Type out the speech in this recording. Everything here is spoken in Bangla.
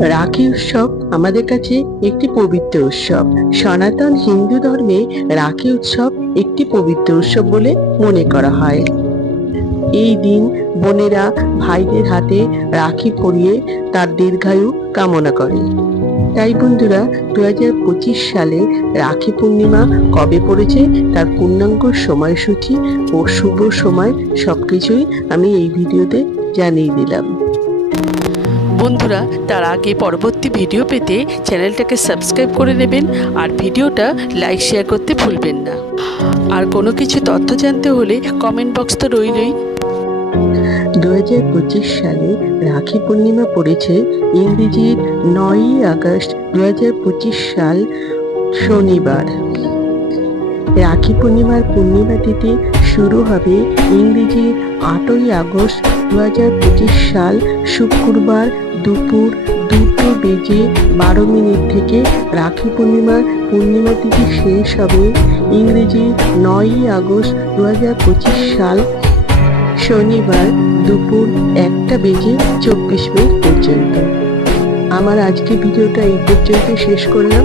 রাখি উৎসব আমাদের কাছে একটি পবিত্র উৎসব। সনাতন হিন্দু ধর্মে রাখি উৎসব একটি পবিত্র উৎসব বলে মনে করা হয়। এই দিন বোনেরা ভাইদের হাতে রাখি পরিয়ে তার দীর্ঘায়ু কামনা করে। তাই বন্ধুরা দু পঁচিশ সালে রাখি পূর্ণিমা কবে পড়েছে তার পূর্ণাঙ্গ সময়সূচি ও শুভ সময় সবকিছুই আমি এই ভিডিওতে জানিয়ে দিলাম। বন্ধুরা, তার আগে পরবর্তী ভিডিও পেতে চ্যানেলটাকে সাবস্ক্রাইব করে নেবেন আর ভিডিওটা লাইক, শেয়ার করতে ভুলবেন না। আর কোনো কিছু তথ্য জানতে হলে কমেন্ট বক্স তো রইলই। দু হাজার পঁচিশ সালে রাখি পূর্ণিমা পড়েছে ইংরেজির নয়ই আগস্ট দু হাজার পঁচিশ সাল শনিবার। রাখি পূর্ণিমার পূর্ণিমা তিথি শুরু হবে ইংরেজির আটই আগস্ট দু হাজার পঁচিশ সাল শুক্রবার দুপুর দুটো বেজে বারো মিনিট থেকে রাখি পূর্ণিমার পূর্ণিমা তিথি শেষ হবে। ইংরেজি নয়ই আগস্ট দু হাজার পঁচিশ সাল, শনিবার দুপুর একটা বেজে চব্বিশ মিনিট পর্যন্ত। আমার আজকে ভিডিওটা এই পর্যন্ত শেষ করলাম।